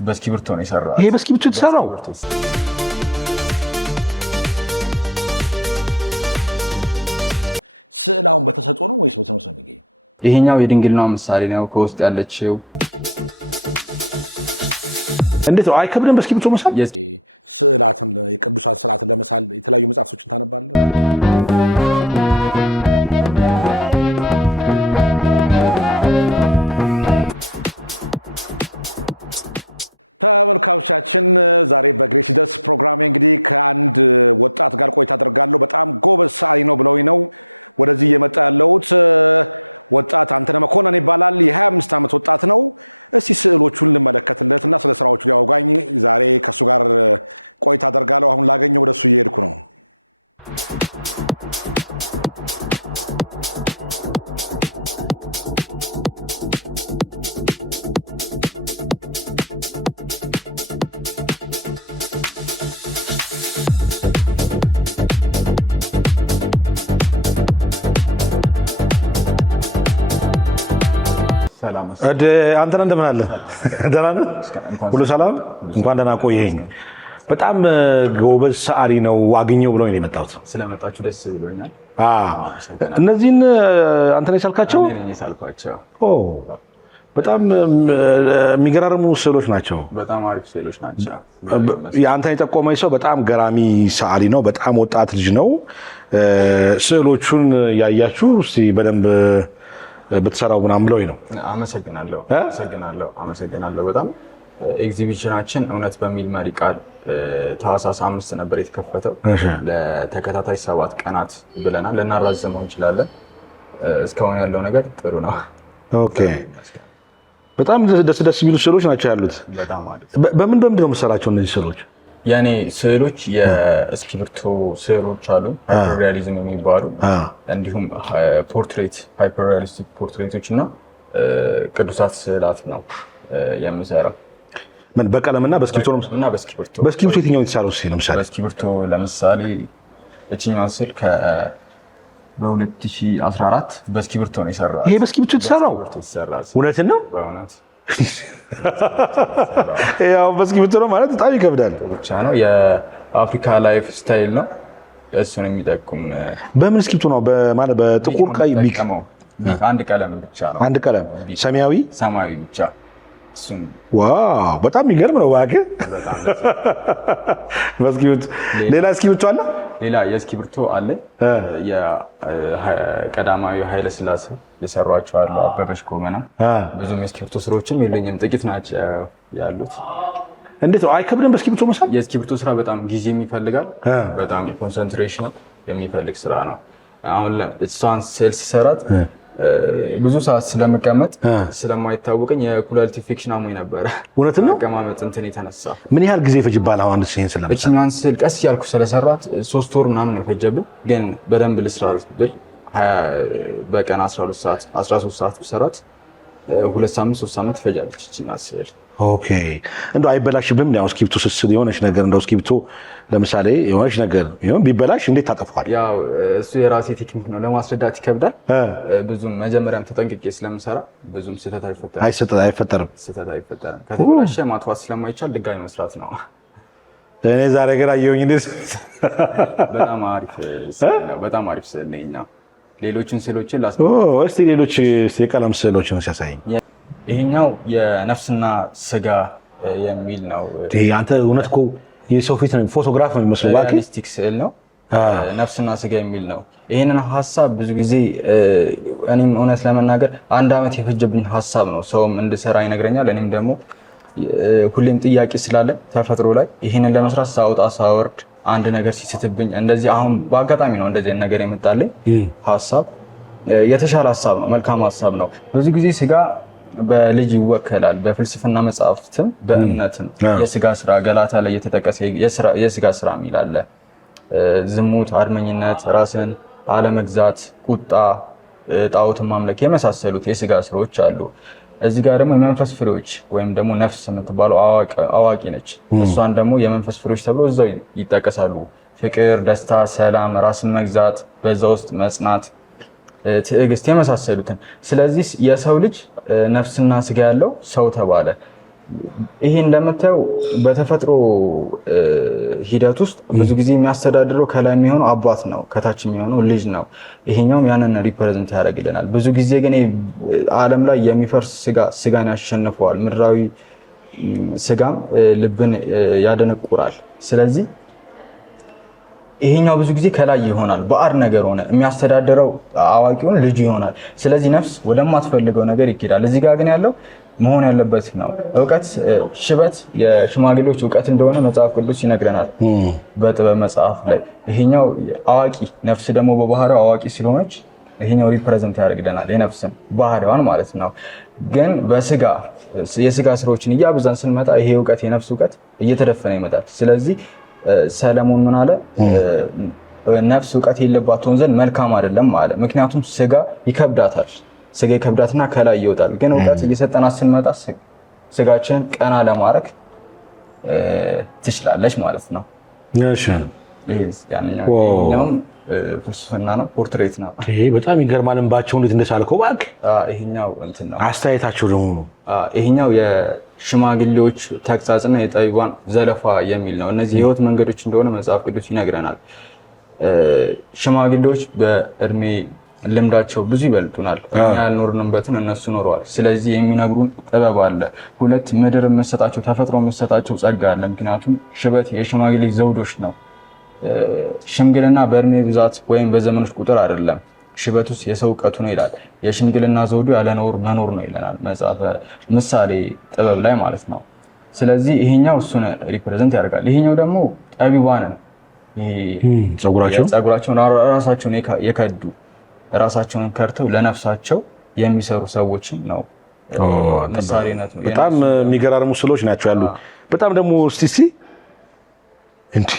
በእስክሪብቶ ነው የሰራው። ይሄ በእስክሪብቶ የተሰራው ስዕላውን በተሰጥኦ ነው ወይስ በትምህርት ነው የሚገኘው? ይሄኛው የድንግልና ምሳሌ ነው ከውስጥ ያለችው። እንዴት ነው አይከብድም? በእስክሪብቶ መሳል ስዕላትን የቅዱሳን ስዕላትን ለመሳል የተለያዩ መጽሐፍቶችን ታነባለህ? ተመልካቾቻችን ዛሬ በግሬሲደስ ፕሮግራሜ እንግዲህ ከአንድ ወጣት ጋር ቆይታ አደርጋለሁ። በጣም ጎበዝ ሰዓሊ ነው ብለውኝ ነው ወደዚህ እየመጣ ያለሁት። ወጣት አንተነህ መኮንን ይባላል። የ25 ዓመት ወጣት ነው። እስቲ ስዕሎቹን ልመለከትለትና ስለ ስራዎቹ ሊያወጋኝ ዛሬ ከሱ ጋር ቆይታ አደርጋለሁ። አሁን ላገኘው ወደሱ እየሄድኩ ነው። አንተነህ እንደምን አለ? ደህና ነህ? ሁሉ ሰላም? እንኳን ደህና ቆየኸኝ። በጣም ጎበዝ ሰዓሊ ነው አግኘው ብለውኝ ነው የመጣሁት። ስለመጣችሁ ደስ ብሎኛል። እነዚህን አንተ ነህ የሳልካቸው? እኔ ነኝ የሳልኳቸው። በጣም የሚገራርሙ ስዕሎች ናቸው። በጣም አሪፍ ስዕሎች ናቸው። የአንተን የጠቆመኝ ሰው በጣም ገራሚ ሰዓሊ ነው። በጣም ወጣት ልጅ ነው። ስዕሎቹን ያያችሁ እስቲ በደንብ በተሰራው ምናምን ብለውኝ ነው። አመሰግናለሁ በጣም። ኤግዚቢሽናችን እውነት በሚል መሪ ቃል ታህሳስ 5 ነበር የተከፈተው። ለተከታታይ 7 ቀናት ብለናል። ልናራዝመው እንችላለን። እስካሁን ያለው ነገር ጥሩ ነው። ኦኬ። በጣም ደስ የሚሉ ስዕሎች ናቸው ያሉት። በጣም አሪፍ። በምንድን ነው የምትሰራቸው እነዚህ ስዕሎች? የኔ ስዕሎች የእስክሪብቶ ስዕሎች አሉ፣ ሃይፐር ሪያሊዝም የሚባሉ እንዲሁም ፖርትሬት ሃይፐር ሪያሊስቲክ ፖርትሬቶች እና ቅዱሳት ስዕላት ነው የምሰራው። ምን በቀለምና በእስክሪብቶ ነው? እና በእስክሪብቶ። በእስክሪብቶ የትኛው የተሳለው ስዕል ለምሳሌ? በእስክሪብቶ ለምሳሌ እቺኛው ስዕል በ2014 በእስክሪብቶ ነው የሰራው። ይሄ በእስክሪብቶ የተሰራው እውነትን ነው? በእውነት ያው በእስክሪብቶ ነው ማለት በጣም ይከብዳል። ብቻ ነው የአፍሪካ ላይፍ ስታይል ነው እሱን የሚጠቁም። በምን እስክሪብቶ ነው? በማለት በጥቁር ቀይ ቢክ አንድ ቀለም ብቻ ነው። አንድ ቀለም ሰማያዊ ብቻ እሱን። ዋው በጣም የሚገርም ነው። እባክህ በእስክሪብቶ ሌላ እስክሪብቶ አለ? ሌላ የእስክሪብቶ አለ። የቀዳማዊ ኃይለ ሥላሴ የሰሯቸው አሉ። አበበች ጎበና። ብዙ የእስክሪብቶ ስራዎችም የሉኝም፣ ጥቂት ናቸው ያሉት። እንዴት ነው አይከብድም በእስክሪብቶ መሳል? የእስክሪብቶ ስራ በጣም ጊዜ የሚፈልጋል። በጣም ኮንሰንትሬሽን የሚፈልግ ስራ ነው። አሁን እሷን ስዕል ሲሰራት ብዙ ሰዓት ስለመቀመጥ ስለማይታወቀኝ የኩላሊቲ ኢንፌክሽን አሞኝ ነበረ። እውነትን ነው? መቀማመጥ እንትን የተነሳ ምን ያህል ጊዜ ይፈጅባል? አሁን ይሄን ስለመጣ እቺኛን ስዕል ቀስ ያልኩ ስለሰራት 3 ወር ምናምን ነው የፈጀብኝ። ግን በደንብ ልስራ ብል በቀን 12 ሰዓት 13 ሰዓት ብሰራት 2 ሳምንት 3 ሳምንት ትፈጃለች እቺኛን ስዕል። ኦኬ። እንደው አይበላሽብም? ያው እስክሪብቶ ስስል የሆነች ነገር እንደው እስክሪብቶ ለምሳሌ የሆነች ነገር ይሁን ቢበላሽ እንዴት ታጠፋዋል? ያው እሱ የራሴ ቴክኒክ ነው፣ ለማስረዳት ይከብዳል። ብዙም መጀመሪያም ተጠንቅቄ ስለምሰራ ብዙም ስህተት አይፈጠርም። ከተበላሸ ማጥፋት ስለማይቻል ድጋሚ መስራት ነው። እኔ ዛሬ ግን አየሁኝ እንዴ! በጣም አሪፍ ስዕል ነው። ሌሎችን ስዕሎችን እስቲ ሌሎች የቀለም ስዕሎችን ሲያሳይኝ። ይሄኛው የነፍስና ስጋ የሚል ነው። አንተ እውነት እኮ የሰው ፊት ነው፣ ፎቶግራፍ ነው የሚመስለው። ሪያሊስቲክ ስዕል ነው። ነፍስና ስጋ የሚል ነው። ይሄንን ሀሳብ ብዙ ጊዜ እኔም እውነት ለመናገር 1 ዓመት የፈጀብኝ ሀሳብ ነው። ሰውም እንድሰራ ይነግረኛል። እኔም ደግሞ ሁሌም ጥያቄ ስላለ ተፈጥሮ ላይ ይሄንን ለመስራት ሳወጣ ሳወርድ አንድ ነገር ሲስትብኝ እንደዚህ አሁን በአጋጣሚ ነው እንደዚህ ነገር የመጣልኝ ሀሳብ። የተሻለ ሀሳብ ነው፣ መልካም ሀሳብ ነው። ብዙ ጊዜ ስጋ በልጅ ይወከላል። በፍልስፍና መጽሐፍትም በእምነትም የስጋ ስራ ገላታ ላይ የተጠቀሰ የስጋ ስራ የሚል አለ። ዝሙት፣ አድመኝነት፣ ራስን አለመግዛት፣ ቁጣ፣ ጣዖትን ማምለክ የመሳሰሉት የስጋ ስራዎች አሉ። እዚህ ጋር ደግሞ የመንፈስ ፍሬዎች ወይም ደግሞ ነፍስ የምትባለው አዋቂ ነች። እሷን ደግሞ የመንፈስ ፍሬዎች ተብሎ እዛው ይጠቀሳሉ። ፍቅር፣ ደስታ፣ ሰላም፣ ራስን መግዛት፣ በዛ ውስጥ መጽናት፣ ትዕግስት የመሳሰሉትን። ስለዚህ የሰው ልጅ ነፍስና ስጋ ያለው ሰው ተባለ። ይሄ እንደምታየው በተፈጥሮ ሂደት ውስጥ ብዙ ጊዜ የሚያስተዳድረው ከላይ የሚሆነው አባት ነው፣ ከታች የሚሆነው ልጅ ነው። ይሄኛውም ያንን ሪፕሬዘንት ያደርግልናል። ብዙ ጊዜ ግን ዓለም ላይ የሚፈርስ ስጋን ያሸንፈዋል። ምድራዊ ስጋም ልብን ያደነቁራል። ስለዚህ ይሄኛው ብዙ ጊዜ ከላይ ይሆናል፣ ባዕድ ነገር ሆነ። የሚያስተዳድረው አዋቂውን ልጁ ይሆናል። ስለዚህ ነፍስ ወደማትፈልገው ነገር ይኬዳል። እዚህ ጋር ግን ያለው መሆን ያለበት ነው። እውቀት ሽበት የሽማግሌዎች እውቀት እንደሆነ መጽሐፍ ቅዱስ ይነግረናል በጥበብ መጽሐፍ ላይ። ይሄኛው አዋቂ ነፍስ ደግሞ በባህሪው አዋቂ ስለሆነች ይሄኛው ሪፕሬዘንት ያደርግልናል የነፍስን ባህሪዋን ማለት ነው። ግን የስጋ ስራዎችን እያብዛን ስንመጣ ይሄ እውቀት የነፍስ እውቀት እየተደፈነ ይመጣል። ስለዚህ ሰለሞን ምን አለ? ነፍስ እውቀት የለባትም ዘንድ መልካም አይደለም አለ። ምክንያቱም ስጋ ይከብዳትና ከላይ ይወጣል። ግን እውቀት እየሰጠናት ስንመጣ ስጋችንን ቀና ለማድረግ ትችላለች ማለት ነው። ያንኛውም ፍልስፍና ነው፣ ፖርትሬት ነው። ይሄ በጣም ይገርማል። እንባቸው እንዴት እንደሳልከው እባክህ። ይሄኛው እንትን ነው። አስተያየታቸው ደግሞ ነው። ይሄኛው የሽማግሌዎች ተግሳጽና የጠቢባን ዘለፋ የሚል ነው። እነዚህ የህይወት መንገዶች እንደሆነ መጽሐፍ ቅዱስ ይነግረናል። ሽማግሌዎች በእድሜ ልምዳቸው ብዙ ይበልጡናል። እኛ ያልኖርንበትን እነሱ ኖረዋል። ስለዚህ የሚነግሩን ጥበብ አለ። ሁለት ምድር የምትሰጣቸው ተፈጥሮ የምትሰጣቸው ጸጋ አለ። ምክንያቱም ሽበት የሽማግሌ ዘውዶች ነው። ሽምግልና በእድሜ ብዛት ወይም በዘመኖች ቁጥር አይደለም። ሽበት ውስጥ የሰው እውቀቱ ነው ይላል። የሽምግልና ዘውዱ ያለ ነውር መኖር ነው ይለናል መጽሐፈ ምሳሌ ጥበብ ላይ ማለት ነው። ስለዚህ ይሄኛው እሱን ሪፕሬዘንት ያደርጋል። ይሄኛው ደግሞ ጠቢባንን ጸጉራቸውን ራሳቸውን የከዱ ራሳቸውን ከርተው ለነፍሳቸው የሚሰሩ ሰዎችን ነው ምሳሌነት ነው። በጣም የሚገራርሙ ስዕሎች ናቸው ያሉ። በጣም ደግሞ እስቲ እንዴ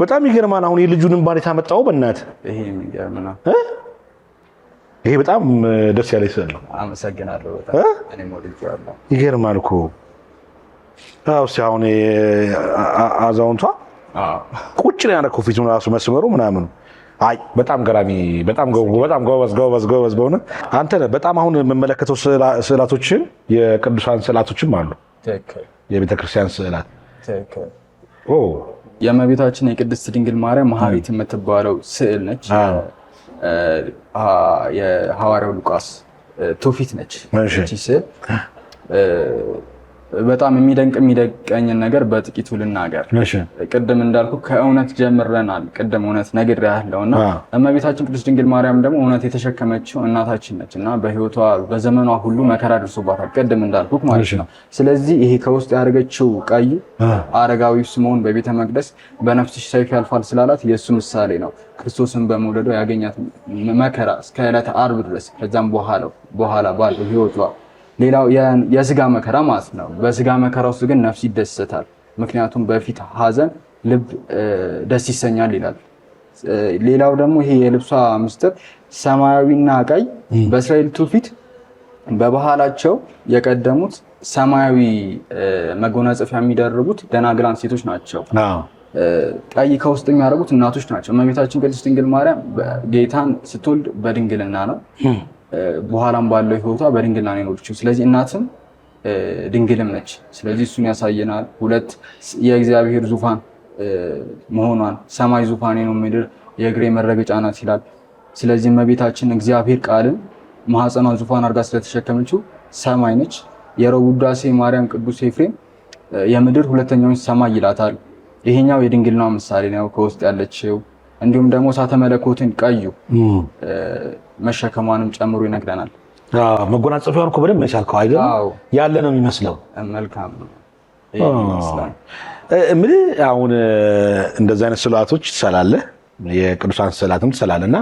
በጣም ይገርማል። አሁን የልጁንም ባሪታ መጣው በእናትህ ይሄ የሚገርም ነው። ይሄ በጣም ደስ ያለ ስዕል ነው። አመሰግናለሁ። በጣም እኔም ወድጄዋለሁ። ይገርማል እኮ አሁን አዛውንቷ ቁጭ ነው ያደረኩት ፊቱን ራሱ መስመሩ ምናምን አይ በጣም ገራሚ በጣም ጎበዝ በሆነ አንተ በጣም አሁን የምመለከተው ስዕላቶችን የቅዱሳን ስዕላቶችም አሉ። ትክክል። የቤተክርስቲያን ስዕላት ትክክል። የእመቤታችን የቅድስት ድንግል ማርያም መሐሌት የምትባለው ስዕል ነች። የሐዋርያው ሉቃስ ትውፊት ነች እቺ ስዕል። በጣም የሚደንቀኝን ነገር በጥቂቱ ልናገር። ቅድም እንዳልኩ ከእውነት ጀምረናል። ቅድም እውነት ነግሬሃለሁና እመቤታችን ቅድስት ድንግል ማርያም ደግሞ እውነት የተሸከመችው እናታችን ነች እና በሕይወቷ በዘመኗ ሁሉ መከራ ደርሶባታል። ቅድም እንዳልኩ ማለት ነው። ስለዚህ ይሄ ከውስጥ ያደረገችው ቀዩ አረጋዊው ስምዖን በቤተ መቅደስ በነፍስሽ ሰይፍ ያልፋል ስላላት የእሱ ምሳሌ ነው። ክርስቶስን በመውለዷ ያገኛት መከራ እስከ ዕለተ ዓርብ ድረስ ከዛም በኋላ ባለው ሕይወቷ ሌላው የስጋ መከራ ማለት ነው። በስጋ መከራ ውስጥ ግን ነፍስ ይደሰታል። ምክንያቱም በፊት ሐዘን ልብ ደስ ይሰኛል ይላል። ሌላው ደግሞ ይሄ የልብሷ ምስጢር ሰማያዊና ቀይ በእስራኤል ትውፊት በባህላቸው የቀደሙት ሰማያዊ መጎናጸፊያ የሚደርጉት ደናግላን ሴቶች ናቸው። ቀይ ከውስጥ የሚያደርጉት እናቶች ናቸው። እመቤታችን ቅድስት ድንግል ማርያም ጌታን ስትወልድ በድንግልና ነው። በኋላም ባለው ሕይወቷ በድንግልና ነው የኖረችው። ስለዚህ እናትም ድንግልም ነች። ስለዚህ እሱን ያሳየናል። ሁለት የእግዚአብሔር ዙፋን መሆኗን ሰማይ ዙፋኔ ነው፣ ምድር የእግሬ መረገጫ ናት ይላል። ስለዚህ እመቤታችን እግዚአብሔር ቃልን ማኅፀኗን ዙፋን አድርጋ ስለተሸከመችው ሰማይ ነች። የረቡዕ ውዳሴ ማርያም ቅዱስ ኤፍሬም የምድር ሁለተኛውን ሰማይ ይላታል። ይሄኛው የድንግልና ምሳሌ ነው ከውስጥ ያለችው። እንዲሁም ደግሞ እሳተ መለኮትን ቀዩ መሸከሟንም ጨምሮ ይነግረናል። መጎናጸፊያውን እኮ በደንብ መቻልከው አይደል? ያለ ነው የሚመስለው። መልካም ነው። እንግዲህ አሁን እንደዚህ አይነት ስዕላቶች ትሰላለህ፣ የቅዱሳን ስዕላትም ትሰላለና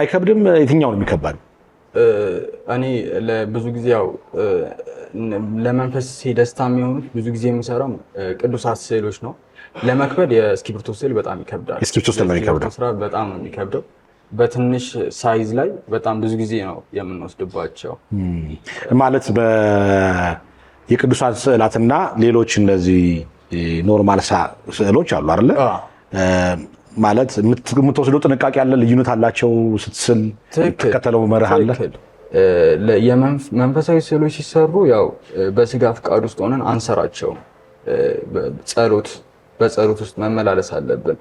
አይከብድም? የትኛው ነው የሚከባድ? እኔ ብዙ ጊዜ ያው ለመንፈስ ደስታ የሚሆኑት ብዙ ጊዜ የምሰራው ቅዱሳት ስዕሎች ነው። ለመክበድ የእስክሪብቶ ስዕል በጣም ይከብዳል። የእስክሪብቶ ስዕል የሚከብደው ስራ በጣም ነው የሚከብደው። በትንሽ ሳይዝ ላይ በጣም ብዙ ጊዜ ነው የምንወስድባቸው። ማለት የቅዱሳን ስዕላትና ሌሎች እንደዚህ ኖርማል ስዕሎች አሉ አይደለ? ማለት የምትወስደው ጥንቃቄ አለ፣ ልዩነት አላቸው። ስትስል የምትከተለው መርህ አለ። መንፈሳዊ ስዕሎች ሲሰሩ ያው በስጋ ፍቃድ ውስጥ ሆነን አንሰራቸው። በጸሎት ውስጥ መመላለስ አለብን።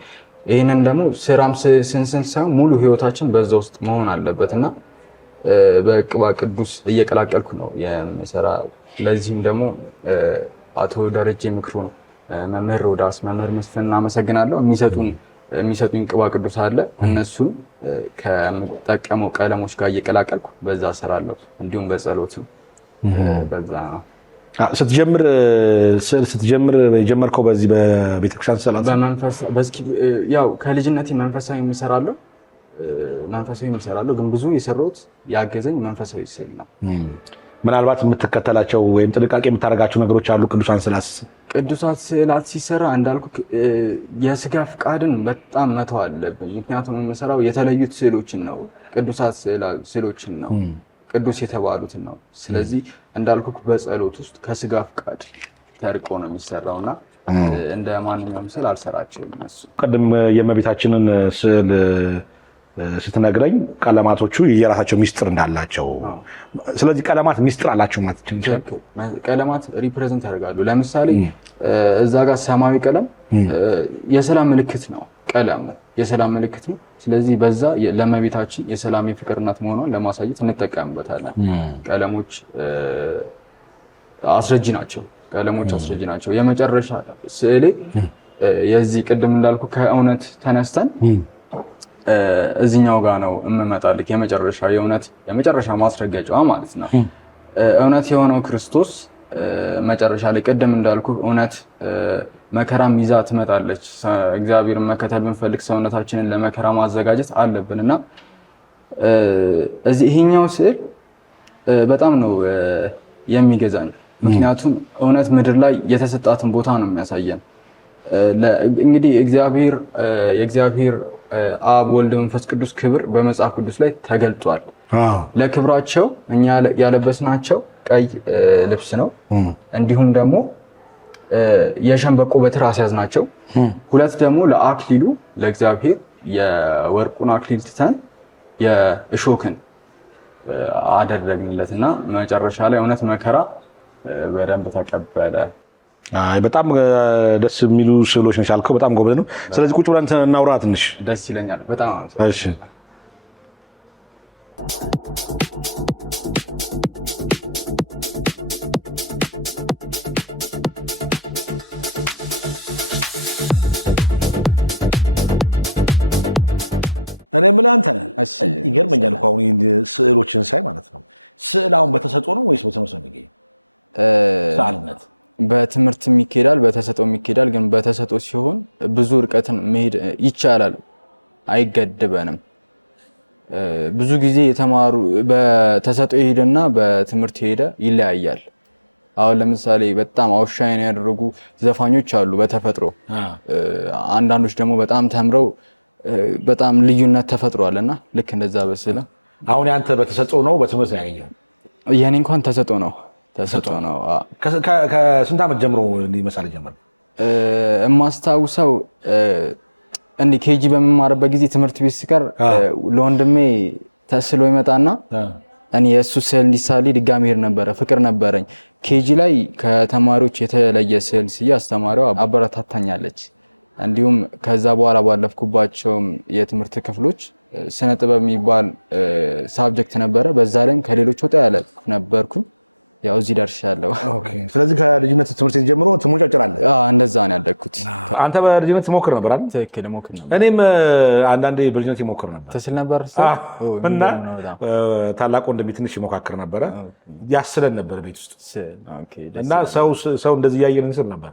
ይህንን ደግሞ ስራም ስንስል ሳይሆን ሙሉ ህይወታችን በዛ ውስጥ መሆን አለበት እና በቅባ ቅዱስ እየቀላቀልኩ ነው የምሰራ። ለዚህም ደግሞ አቶ ደረጀ ምክሩ ነው፣ መምህር ሮዳስ፣ መምህር መስፍን እናመሰግናለሁ። የሚሰጡኝ ቅባ ቅዱስ አለ። እነሱን ከምጠቀመው ቀለሞች ጋር እየቀላቀልኩ በዛ እሰራለሁ። እንዲሁም በጸሎትም በዛ ነው። ስትጀምር የጀመርከው በዚህ በቤተክርስቲያን ስዕላት ያው ከልጅነቴ መንፈሳዊ የሚሰራለሁ ግን ብዙ የሰራሁት ያገዘኝ መንፈሳዊ ስዕል ነው። ምናልባት የምትከተላቸው ወይም ጥንቃቄ የምታደርጋቸው ነገሮች አሉ? ቅዱሳት ስዕላት ሲሰራ እንዳልኩ የስጋ ፍቃድን በጣም መተው አለብን። ምክንያቱም የምሰራው የተለዩት ስዕሎችን ነው፣ ቅዱሳት ስዕሎችን ነው፣ ቅዱስ የተባሉትን ነው። ስለዚህ እንዳልኩ በጸሎት ውስጥ ከስጋ ፍቃድ ተርቆ ነው የሚሰራውና እንደ ማንኛውም ስዕል አልሰራቸውም። እነሱ ቅድም የእመቤታችንን ስዕል ስትነግረኝ ቀለማቶቹ የራሳቸው ሚስጥር እንዳላቸው፣ ስለዚህ ቀለማት ሚስጥር አላቸው ማለት ነው። ቀለማት ሪፕሬዘንት ያደርጋሉ። ለምሳሌ እዛ ጋር ሰማያዊ ቀለም የሰላም ምልክት ነው። ቀለም የሰላም ምልክት ነው። ስለዚህ በዛ ለእመቤታችን የሰላም የፍቅር እናት መሆኗን ለማሳየት እንጠቀምበታለን። ቀለሞች አስረጂ ናቸው። የመጨረሻ ስዕሌ የዚህ ቅድም እንዳልኩ ከእውነት ተነስተን እዚህኛው ጋር ነው የምመጣልክ። የመጨረሻ ማስረገጫዋ ማለት ነው። እውነት የሆነው ክርስቶስ መጨረሻ ላይ ቅድም እንዳልኩ እውነት መከራም ይዛ ትመጣለች። እግዚአብሔርን መከተል ብንፈልግ ሰውነታችንን ለመከራ ማዘጋጀት አለብን እና ይሄኛው ስዕል በጣም ነው የሚገዛኝ። ምክንያቱም እውነት ምድር ላይ የተሰጣትን ቦታ ነው የሚያሳየን። እንግዲህ የእግዚአብሔር አብ ወልድ መንፈስ ቅዱስ ክብር በመጽሐፍ ቅዱስ ላይ ተገልጧል። ለክብራቸው እኛ ያለበስናቸው ቀይ ልብስ ነው። እንዲሁም ደግሞ የሸንበቆ በትር አስያዝናቸው። ሁለት ደግሞ ለአክሊሉ ለእግዚአብሔር የወርቁን አክሊል ትተን የእሾክን አደረግንለት እና መጨረሻ ላይ እውነት መከራ በደንብ ተቀበለ። በጣም ደስ የሚሉ ስዕሎች ነሽ ያልከው፣ በጣም ጎበዝ ነው። ስለዚህ ቁጭ ብለን እናውራ ትንሽ። ደስ ይለኛል በጣም። እሺ እኔ የምልህ አንተ ነህ። ይገርመኛል እኮ አሁን ስዕሎችን ሳይ ማለት ነው። ስዕል አሁን በተሰጥኦ ነው ወይስ በትምህርት ነው የሚገኘው? ሰዓሊነት በትምህርት ይኬዳል፣ በተሰጥኦ ይኬዳል። ግን በተሰጥኦ ሲሆን ብዙ ርቀትን መሄድ ይቻላል፣ አይገድበንም። ብዙ ጊዜ የተማሩ በተሰጥኦ ሄደና በትምህርት ሄደ ይለያያል። አሁን ለምሳሌ በጣም አውሻይን ያደረጉ ዘፋኞች አሉ በተፈጥሮ። አንዳንዶች ደግሞ በጣም ተምረው በጣም ልዩነት ተፈጥሯልና ልክ እንደዛ በስለ አሁን ያንተ በተሰጥኦ ነው በትምህርት ነው ያገኘው? የኔ እንኳን ተሰጥኦ ነው። ከስንት ዓመት ጀምሮ መሳል ጀመረ? የማስታውሰው እንዲህ ኬጂ በመማርበት ጊዜ ትምህርት ቤት ስቀር ለወንድሜ ተስሎ ይመጣና እኔ የእሱ ስዕል እንዲሳል ድጋሚ ሄድ ነበረ። ፍቅር ነበረኝ። ኬጂ ላይ ከተማሪዎች የተለየ ስዕል ስዬ አስተማሪዋ አበረታታኛለች። እንዲሁም ከዛ በኋላ ባለፍኩባቸው የትምህርት ክፍሎች ስነ ጥበብ የሚባል ሳብጀክት ነበረ። በዛ ላይም ከሌሎች ወጣ ያለ ነበርኩኝ። ያው እዚህ ደርሻለሁ። ኦኬ። ስለዚህ ከልጅነት ትምህርት ቤት ጀምሮ ትሞጫጭራለህ? እንደዛ ነው ያደግኩት። አንተ በልጅነት ትሞክር ነበር አይደል? ትክክል፣ ሞክር ነበር። እኔም አንዳንዴ በልጅነት ይሞክር ነበር። ትስል ነበር እና ታላቅ ወንድሜ ትንሽ ይሞካክር ነበረ። ያስለን ነበር ቤት ውስጥ እና ሰው እንደዚህ እያየን እንስል ነበር።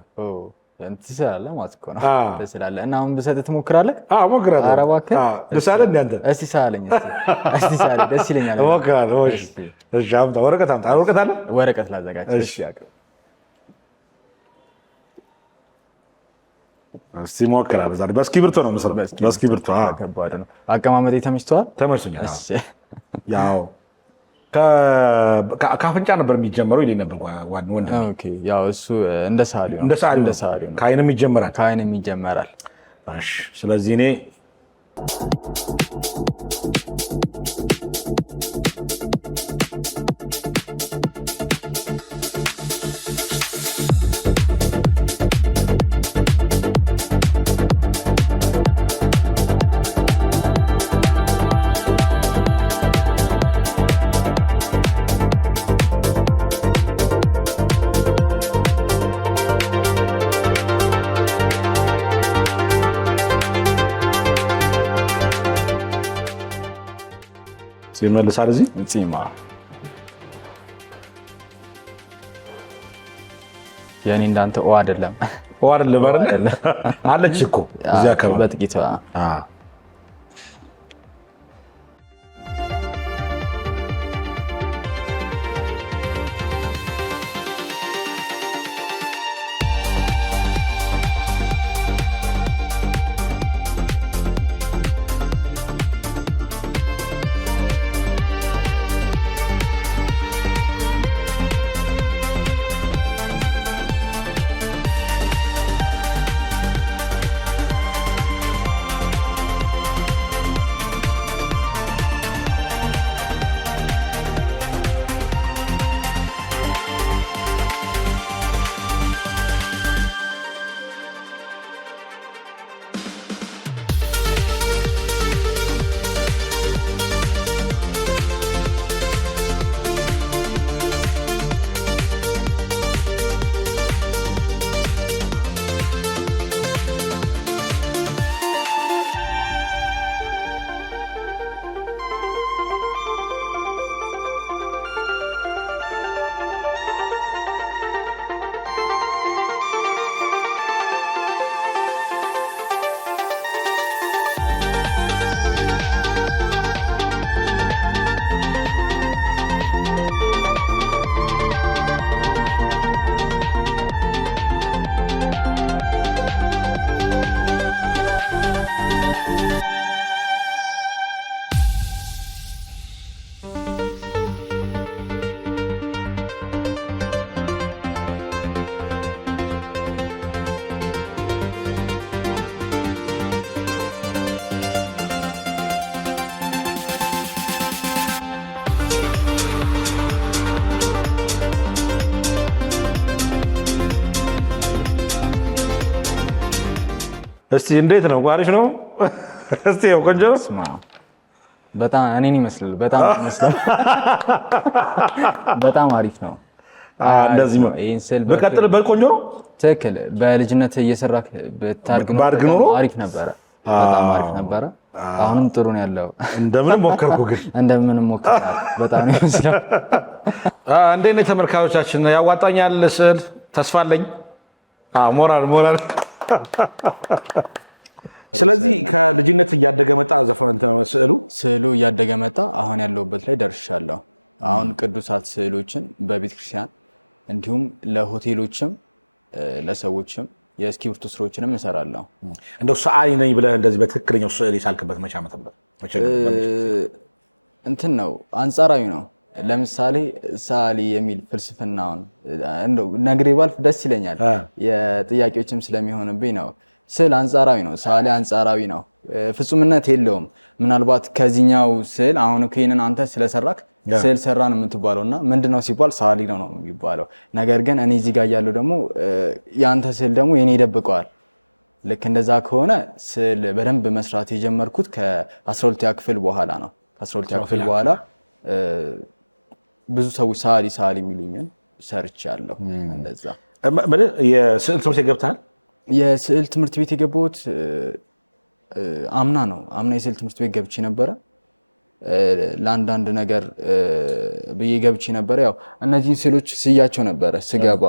ትስላለህ ማለት እኮ ነው። ትስላለህ እና አሁን ብሰጥህ ትሞክራለህ? እሞክራለሁ። ኧረ እባክህ ትስላለህ እንደ አንተ? እስቲ ሳለኝ፣ እስቲ ሳለኝ፣ ደስ ይለኛል። እሞክራለሁ። እሺ አምጣ፣ ወረቀት አምጣ። ወረቀት አለ? ወረቀት ላዘጋጅ። እሺ አቅርብ። እስቲ ሞክራለሁ። ዛሬ በእስክሪብቶ ነው የምሰራው። በእስክሪብቶ። ከባድ ነው። አቀማመጤ ተመችቶሃል? ተመችቶኛል። ያው ከአፍንጫ ነበር የሚጀመረው ይለኝ ነበር ወንድ። ኦኬ። ያው እሱ እንደ ሰዓሊው ነው። እንደ ሰዓሊው ነው። ከዓይንም ይጀምራል። ከዓይንም ይጀምራል። እሺ። ስለዚህ እኔ ይመልሳል እዚህ ጺማ የኔ እንዳንተ ኦ አይደለም አይደለም አለች እኮ እዚህ አካባቢ በጥቂት እስቲ እንዴት ነው? አሪፍ ነው። እስቲ ያው ቆንጆ ነው። በጣም እኔን ይመስላል። በጣም አሪፍ ነው። እንደዚህ ነው። ይሄን ስል በቀጥልበት ቆንጆ ነው። ትክክል። በልጅነት እየሰራክ ብታድግ ነው አሪፍ ነበረ። በጣም አሪፍ ነበረ። አሁንም ጥሩ ነው ያለው። እንደምንም ሞከርኩ ግን እንደምንም ሞከርኩ። በጣም ነው ይመስላል። እንዴት ነው ተመልካቾቻችን? ያዋጣኛል ስዕል ተስፋ አለኝ። ሞራል ስለዚህ ከልጅነት እያደገ መጣ ዘፈን ስዕሉ እያደገ መጣ። አሁን ያለሁበት ላይ ደርሻለሁ። አሁን ቅዱሳት ስዕሎችን በቤተክርስቲያን እንዲሁም ለሆቴሎችም ለሰዎችም የእስክሪብቶ ስራዎችንም እሰራለሁ። እንደው ሰዓሊ ነኝ ብለህ እንደዚህ በትክክለኛው ስዕል የሳልክበት መቼ ዓመት ነበር? እንትን ነው አንጻራዊ ነው። ለምሳሌ ሰዓሊ የሚል ፍልስፍናውን እንደው ነግሬ ባልፍ ደስ ይለኛል። የጥያቄዎችም ስለሚሆንብኝ ነው። ስዕል አንጻራዊ ነው። ሰዓሊ አንጻራዊ ነው። ፍጹምነት የለውም። ምናልባት ከዚህኛው ስዕል አሁን ይሄንን አንተ ስለሰራክ ስዕል ሰራ ነው የምትባለውና ምንድነው ሲባል ሰዓሊ ነው የሚባለው። ነገር ግን እኔ እዚህ ጋር ያለው ደግሞ ያንተ ስዕል ደግሞ የኔ ይደብቀዋል። ልክ እንደዛ ከሆነ ስዕል በደንብ መስራት የጀመርኩት ከ12ኛ ክፍል በኋላ ነው። ከ12ኛ ክፍል በኋላ ብዙ ሰዎች ሰዓሊ የሚሉኝን ሰርቻለሁ። እንደዛ የስዕል ትምህርት ገብተሃል? የስዕል ትምህርት ቤት የገባሁት አምና ነው። አምና የስዕል ትምህርት ቤት ገብቼ ነበረ። ለአንዳንድ ነገር ብዬ ገብቼ ነበረ። ያው እነዚህን ስዕሎች ስያቸው ነበረ ስገባ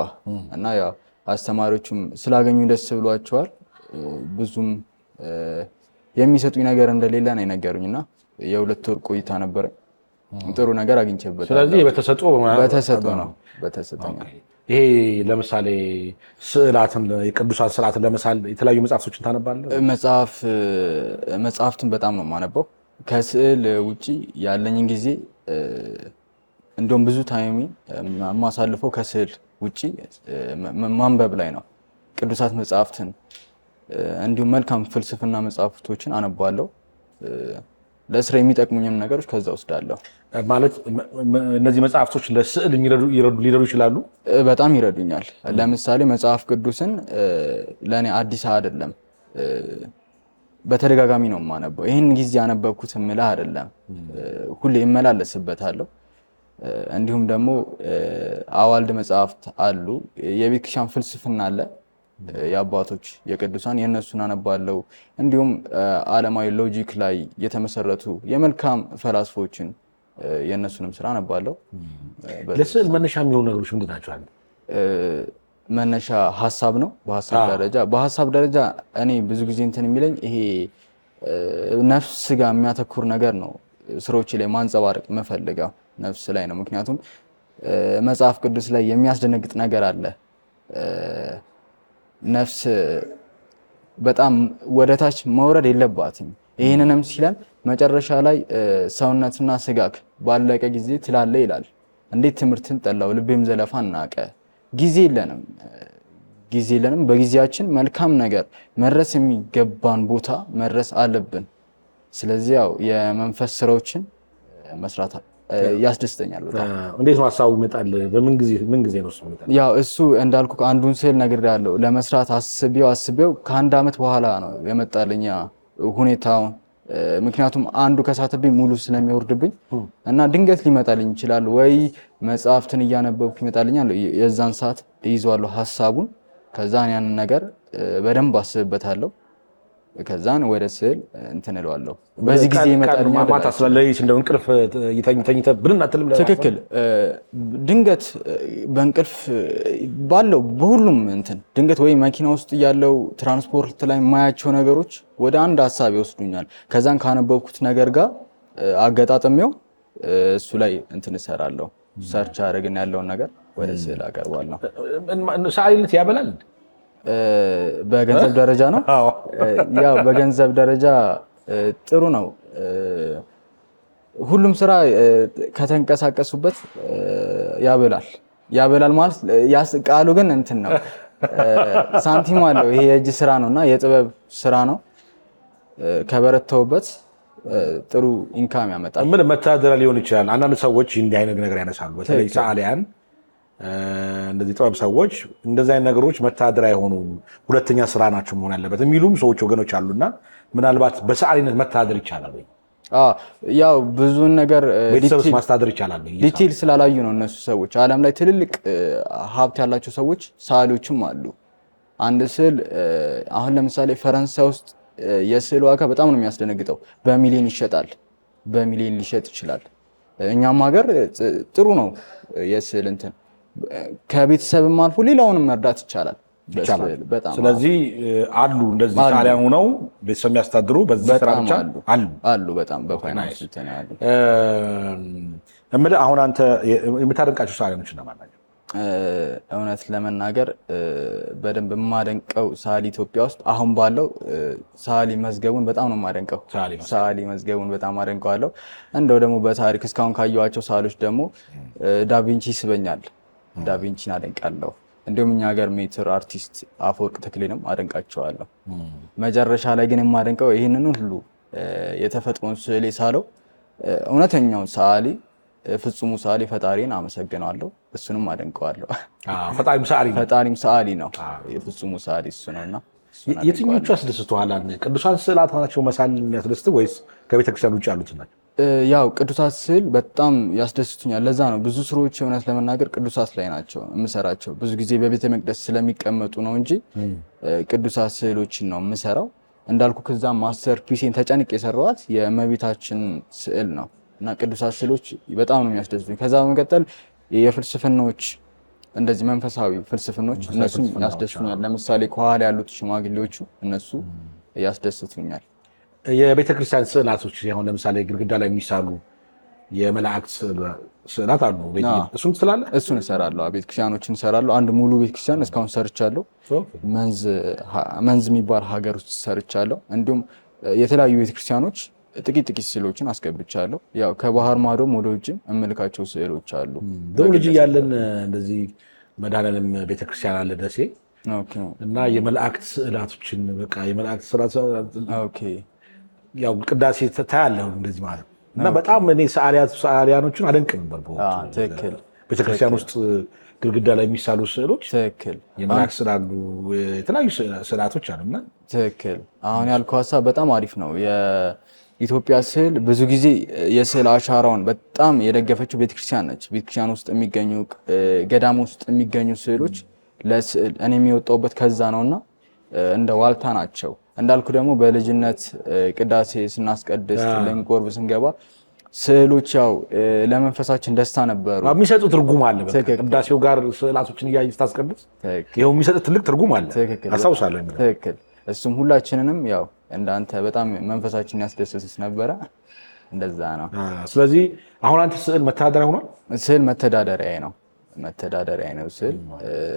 እና ያው አስተማሪዎቹም ስላገኙ ደስ ብሏቸዋል። ብዙም የሚሰጡኝ ነገር እንደሌለ ነው የነገሩኝ እና የ2 ወር ቆይታ ነበረ። ጥሩ ነገር አግኝቼበታለሁ። ስለዚህ በተሰጥኦ ነው። ይሄ ለምሳሌ ስዕላትን የቅዱሳን ስዕላትን ለመሳል የተለያዩ መጽሐፍቶችን ታነባለህ? መጽሐፍትን በጣም ነው የማነበው። ከስዕል ውጪ ያለኝን ጊዜ እንደውም ብዙ ታይሚ የማሳልፈው ከስዕል ውጪ ማንበብ ላይ ነው። ቅዱሳት መጽሐፍትን እንዲሁም መልካም ፍልስፍና መጽሐፍቶችን አነባለሁ። ለስራ የሚጠቅሙኝም ነገሮች ከዛ ወስዳለሁ። ማለት እነዚህ መጽሐፍቶች ለስዕል ሊረዱ ይችላሉ? በጣም ይረዱኛል። ለምሳሌ መጽሐፍ ቅዱስን ለእኔ አዲስ አይደለም፣ በተደጋጋሚ ነው የማነበው። ይህን ጊዜ ያነበብኩት ምልህ አይደለም፣ ሁሌ እመላለስበታለሁ። እንዲሁም ደግሞ አዋልድ መጽሐፍት አሉ። የቤተክርስቲያን ፍልስፍና አለ፣ የአባቶች የቅዱሳን የእነሱን አነባለሁ። እንዲሁም ዓለማዊ ሎጂክ ላይ የተመሰረቱ የመልካም ፈላስፎችን የእነሱንም ስራ አነባለሁ። ለስዕል መነሻ የሚሆኑ ነገሮች ምንድን ናቸው? መነሻ ሀሳብ ነው። በሀሳብ ደረጃ እኔ ብዙ ጊዜ እንትን የሚለኝ ይሄ ነፍስ ጋር የሚያተኩር ነገር ነው ስራዎች ላይ ማንጸባረቅ የምፈልገው ነፍስ ላይ ነው። ምክንያቱም መጽሐፍ ቅዱስ ላይ የሚያስደነግጥ ነገር አለ። ነፍስ በጣም ወደታች መውረድ የለባትም። ይህንንም ሲለን መጨረሻ ላይ ሰውነትና ስጋክ ባለቀ ጊዜ ትላለ ይላል። እንዴት ትምህርትን ጠላው ልቤም ዘለፋን ናቀ። ጊዜ የለንም። በጊዜያችን መልካም ነገር መድረስ የሚገባን ቦታ መድረስ አለብን። ስለዚህ ያው የመንፈስ ስራዎችን መስራት ያስደስተኛል በጣም። እንዴት ነው ሀሳቡ ይመጣል? ምን ጊዜ ነው እሱ ይመጣል? ያው እሱ እንዳልኩ አንዱን ስዕል ነግሬያለሁ። ለመስራት አስቤው ከአንድ ዓመት በኋላ ነው የመጣልኝ ሁኔታውን። ምክንያቱም አንዱ ከሳተብኝ ሙሉ ስለሚወርድብኝ እና ድንገት ሊመጣልኝ ይችላል ወይ መጽሐፍትን እያነበብኩ ይመጣልኛል። የዛን ሰዓት እይዘዋለሁ ሀሳቡን። ከዛን ያንን ነገር በደንብ አስብበታለሁ። ከዛን ወደ ስዕል እንትን እለዋለሁ። በዚህ ጊዜ ይመጣልኛል። ማታ ስለለይሽ እንደው እንቅልፍ ተኝተህ ብልን አትልም? ትክክል። ድንገት በእንቅልፍ ባለው በሁሉም እንትን ድንገት ወይ መኪና ውስጥ ያለው ትራንስፖርት ላይ የማያቸው ነገሮች ወደ አንድ ሀሳብ ይወስዱኛል። ከዛን ካነበብኩት ነገር ጋር አገጣጥሜው እሱ ላይ እንትን እሰራለሁ። ሰርች አድርግና ያለውን ነገር ወደ ስዕል አቀርባለሁ። ሰዓሊነት ያበላል? በገንዘብ ደረጃ ነው። ያው በገንዘብ ደረጃ ጥሩ ነው። ሁሉም ስራ ከተንቀሳቀሱበት ያበላል ማለት ቃሉ ግን እንትን ነው፣ ሳንቲም አለው። ይሄ የእጅ ስራ ነውና የጥበብ ስራ ነው። ከበረተውበት ጥሩ ኢንካም ያመጣል። ምን መተዳደሪያ ሊሆን ይችላል። አንዳንድ ሰዎች እንዲህ አይነት ነገር ያነሳሉ። በተለይ ሰዓሊያን፣ እንደዚህ ጥበብ ሰዎች እንደዚህ አይነት ነገሮች መተዳደሪያ የሆኑ ሁለተኛ ስራ ናቸው መሆን ያለበት የሚሉም ሰዎች ወገኖች አሉና ምናልባት በሰዓሊነት መተዳደር ይቻላል ወይ? ያው ብዙን ነገር ቤተሰብስ ማስተዳደር ይቻላል? ዲቴል ስላላዩ ነው እነሱ ሰዎች። ዓለም ላይ ትልልቅ ሀብት ያላቸው ሰዎች ሰዓሊዎችም አሉ። አንድ ስዕል አሁን ለምሳሌ ፈረንሳይ ውስጥ የስዕል ዋጋ በጣም ነው የሚያስደነግጠው። በሚሊዮን ይሸጣል። በሚሊዮን ሊሸጥ ይችላል። እኛም ሀገር ጥሩ ነው የስዕል እንትን ከቤተሰብም አልፎ ሌላውንም መርዳት ይቻላል። ስለዚህ አሉ እንደዚህ ሰዓሊያን ሆነው ቤተሰብ የሚያስተዳድሩ በዚህ ስራ ብቻ አሉ። በጣም በፋይናንስ ይተናሉ። አሁን አንተ የምታደንቃቸው ሰዓሊያኖች እነማን ናቸው? እውነት ለመናገር በደንብ የማደንቀው ሰዓሊ ኢትዮጵያ ውስጥ አሁን ባለው ሰዓሊ መዝገቡን በጣም ነው የማደንቀው። ሰዓሊ መዝገቡን በጣም አደንቀዋለሁ። እንደው ደግሞ በታሪክ እስካሁን ካየኋቸው ሰዓሊዎች ደግሞ ዳቪንቺ ይስበኛል። ዳቪንቺን አደንቃለሁ። እንዲሁም እኛ ሀገር ሜትር አርቲስት አፈወርቅ ተክሌንም አደንቃቸዋለሁ። መጨረሻ ላይ ግን የማደንቀው ይህንን ሁሉ የተፈጥሮን ስዕል ሳለው እውነተኛውን ሰዓሊ ፍጹሙ ሰዓሊ ፈጣሪን አመሰግነዋለሁ። እሱንም አደንቀዋለሁ። ፈጣሪም ሰዓሊ ነው። የፍጹሙ ሰዓሊ እሱ ነውና የትኞቹ ያስደስቱሃል? ቅዱሳን ስዕላት ናቸው መሳል የሚያስደስት ወይስ ከቤተክርስቲያን ውጭ ያሉት ናቸው? ያው ቅዱሳት ስዕል በጣም ያስደስቱኛል። ለዛ ነው ብዙ ስራዎች እውነት ለመናገር ቅዱሳት ላይ ናቸው የምሰራቸው። ብዙ ጊዜ በቤተ መቅደስ ስለሚቀመጡ ነው እንጂ ቅዱሳት ስዕሎችን ነው የምሰራው። እንዳልኩ ከዛ ማስተር ፒሴን ተጨንቅ የሰራዋት የእመቤታችን ስዕል ነው እና ቅዱሳት ስዕሎች በጣም ነው የሚያስደስቱኝ። ከዛ በመቀጠል የፍልስፍናዎች እንደዚህ መንፈሳዊ ፍልስፍናዎች እነሱም ያስደስቱኛል። ለምሳሌ ከኋላ ያሉት ሽማግሌዎቹ እነሱ ያስደስቱኛል። የቤተክርስቲያን ስዕላቶች አሁን ለምሳሌ ግድግዳ ላይ የሚሳሉ የመላእክት ስዕላት አሉ። እሱን ትስላለህ? እሱን እሰራለሁ። ቤተክርስቲያኖችን እሰራለሁ። አንድ ሙሉ ቤተክርስቲያን እስካሁን ሰርቻለሁ። መንዝ የሚባል ሀገር ውስጥ ሰርቻለሁ። እንዲሁም የተለያዩ ቤተክርስቲያኖች ጥቂት ስዕሎችን አስገብቻለሁ። ያው ከባህር ማዶም ወደ ውጭም እምልካቸው ስዕሎች አሉ። ድሮ ልጅ እያለን እንደዚህ መድኃኔዓለም ቤተክርስቲያን አለ ደሴ እና የመላእክት ስዕላቶችን በቃ የመላእክት ስዕላት ያው ቅዳሴ ታያለህ እንደዚህ ማለት እና በጣም እኔ ሰዓሊያኖችን አደንቅ ነበር። ትክክል። ቤተክርስቲያን ውስጥ ግድግዳ ላይ የሚሳሉ ስዕሎች የመላእክት ስዕላሉ፣ የተለያዩ ስዕላቶች አሉና ትክክል። አሁን ያልከው ሀሳብ በጣም አሪፍ ነው። የኢትዮጵያ ስዕል ብዙ ጊዜ የስዕል አሻራውን በጣም የደገፈችው ቤተክርስቲያን ነች። ቤተክርስቲያን ውስጥ የሚገኙ ገዳም ውስጥ የሚገኙ ስዕሎች ለስዕል እኔ የሚወጣውበት ከዛ ነውና እንደ ዋልታ ናቸው። እንዳልኩ ደግሞ በልጅነት ቅዳሴ ስናስቀድስ ልንቆርብ ስንገባ ስዕሎች ያው ለመንፈሳችን ደስታ ነበሩ። የሚሰጡ ትርጉም አለ። ቅዳሴው ጋር ስዕላቶችን እያየህ ስታስቀድስ ይኸው የሚሰጥ ትልቅ ትርጉም አለ። አስታውሳለሁ። ትክክል። እሱም ሁላችንንም ያው እንዳንተ በጣም መንፈሳችን ያስደስት ነበረ። እንደዛ ነው። ስለዚህ አሁን አንተ ስዕል መተዳደሪያ ሆኗል? ስዕል መተዳደሪያ ነው። ስዕል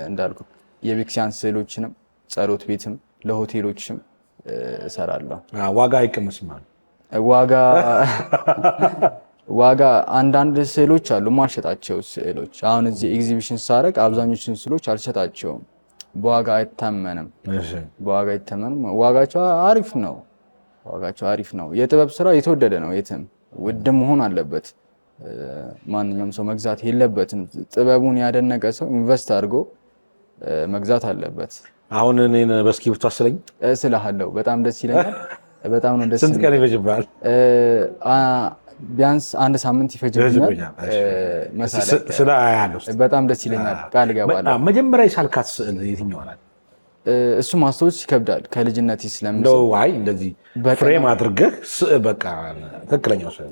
እንዳልኩ የቤተክርስቲያን ስዕሎችንም ጸሎት ቤትም ለሆቴሎችም እሰራለሁ። ዋጋ አይቀመስም ማለት ዋጋ አንዳንድ ስዕሎች አሉ ማልሸጣቸው ስዕሎች። አሁን እዚህ ኤግዚቢሽን ሳደርግ አብዛኞቹን ስዕሎች አልሸጣቸውም። በዋጋ አይታመንም። ዋጋቸው አሪፍ ነው። የጥበብ ስራ የተወደደ ነው። የትም ውድ መሆን አለበት። ማንኛውም ሰው መግዛት የለበትም። ጥበቡን ያደነቀ ሰው ኢንቨስት አድርጎ መግዛት አለበት። አሁን እኔን በእስክሪብቶ አስለኝ እስልሃለሁ። በጣም ደስ ይለኛል። በጣም ነው ደስ። ስንት ቀን ይፈጅብሃል? ቢያንስ 1 ሳምንት ይፈጅብኛል። በጣም ደስ ይለኛል። ቃል እገባለሁ። መጀመሪያ የሳልካት ስዕል የትኛው ናት? እሱ ማስታወስ ይከብዳል። ከልጅነት ስለምሰው እንደዚህ ፍሬም አድርገህ ስዕል በቃ ትክክለኛው ስዕል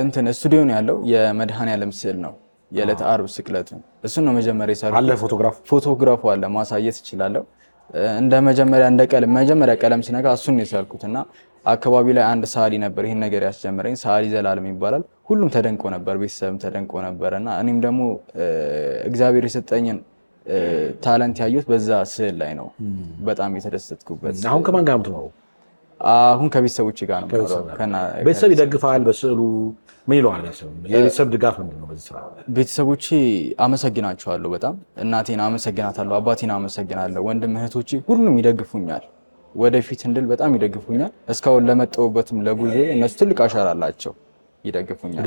እንትን ስቱዲዮ ነው ያለው። የመድኃኔዓለም ስዕል ነው የዕለት ዓርብ ስቅለቱ። እሱን ነው መጀመሪያ የሳልኩት። አለ ፎቶግራፉ አለ፣ ማሳየት እችላለሁ። እንደ መጀመሪያ ቀለም ሲነካ እሱን ነው የሳልኩት እና አካባቢ ላይ አንድ ሰዓሊ ነበር ይሄን ነገር ያስጀመረኝ። ሰዓሊ ዘላለም ይባላል። ሁሉም ተደንቆ ነበር፣ ቤተሰብም ተደንቆ ነበር እና እኔም ደግሞ እግዚአብሔር የሰጠኝን ታለንት ያየሁት በዛ ስዕል ላይ ነው። በጣም የተደሰትኩበት። አሁን ከማን ጋር ነው የምትኖረው? አሁን ከቤተሰቦቼ ጋር ነው የምኖረው። ቤተሰብ ይደግፋል በስዕሉ? ምን ይለዋል የቤተሰብ ድጋፍ ምንድን ነው በዚህ ስራ? ቤተሰቦቼ አመሰግናቸዋለሁ በጣም። እናቴን አመሰግናታለሁ፣ አባቴን አመሰግናለሁ፣ ወንድም እህቶቼ ሁሉም ይደግፉኛል። ወደፊት እንድል በጣም ይደግፉኛል። እስካሁን ለመጣሁበትም ለጉዞ እነሱ ትልቅ አሻራ አላቸው። ይደግፉኛል።